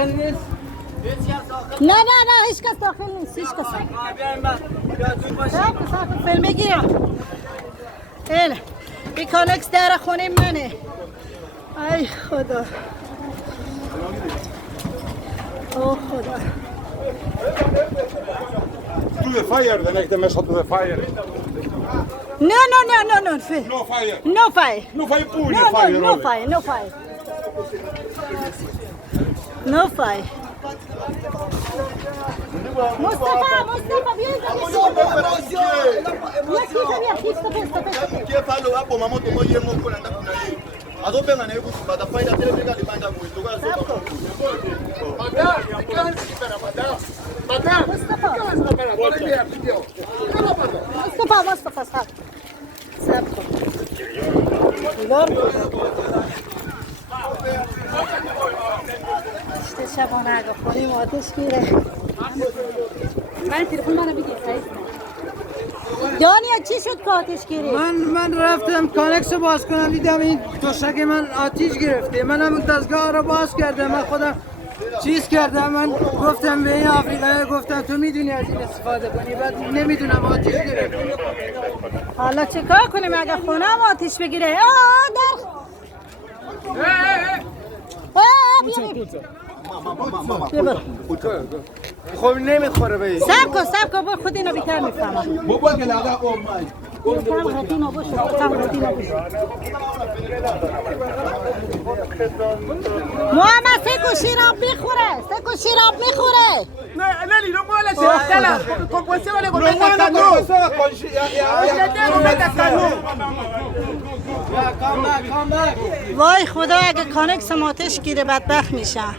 نه هیچ کس داخل نیست، هیچ کس. فیلم بگیرم. این کانکس در خونه منه. ای خدا. اوه خدا. Do the fire, the next mess up to the fire. No. No fire. No fire. No fire, pull No, the fire. no fire, no fire. No fire. Mustafa, bia Mustafa, sab. işte şabana خونیم آتش گیره. من تلفن منو بگیر سعید. دانیا چی شد که آتش گیری؟ من رفتم کانکس باز کنم دیدم این تشک من آتیش گرفته. منم دستگاه رو باز کردم. من خودم چیز کردم. من گفتم به این آفریقایی گفتم تو میدونی از این استفاده کنی. بعد نمیدونم آتیش گرفته. حالا چیکار کنیم اگه خونم آتش بگیره؟ در خب نمیخوره به این. سب کن با خود اینو بیتر میفهمم. محمد سکو شیراب میخوره. Nelly, no muevas la ciudadela. Compuesta vale con esta cano. وای خدا اگه کانکس آتش گیره بدبخت میشم.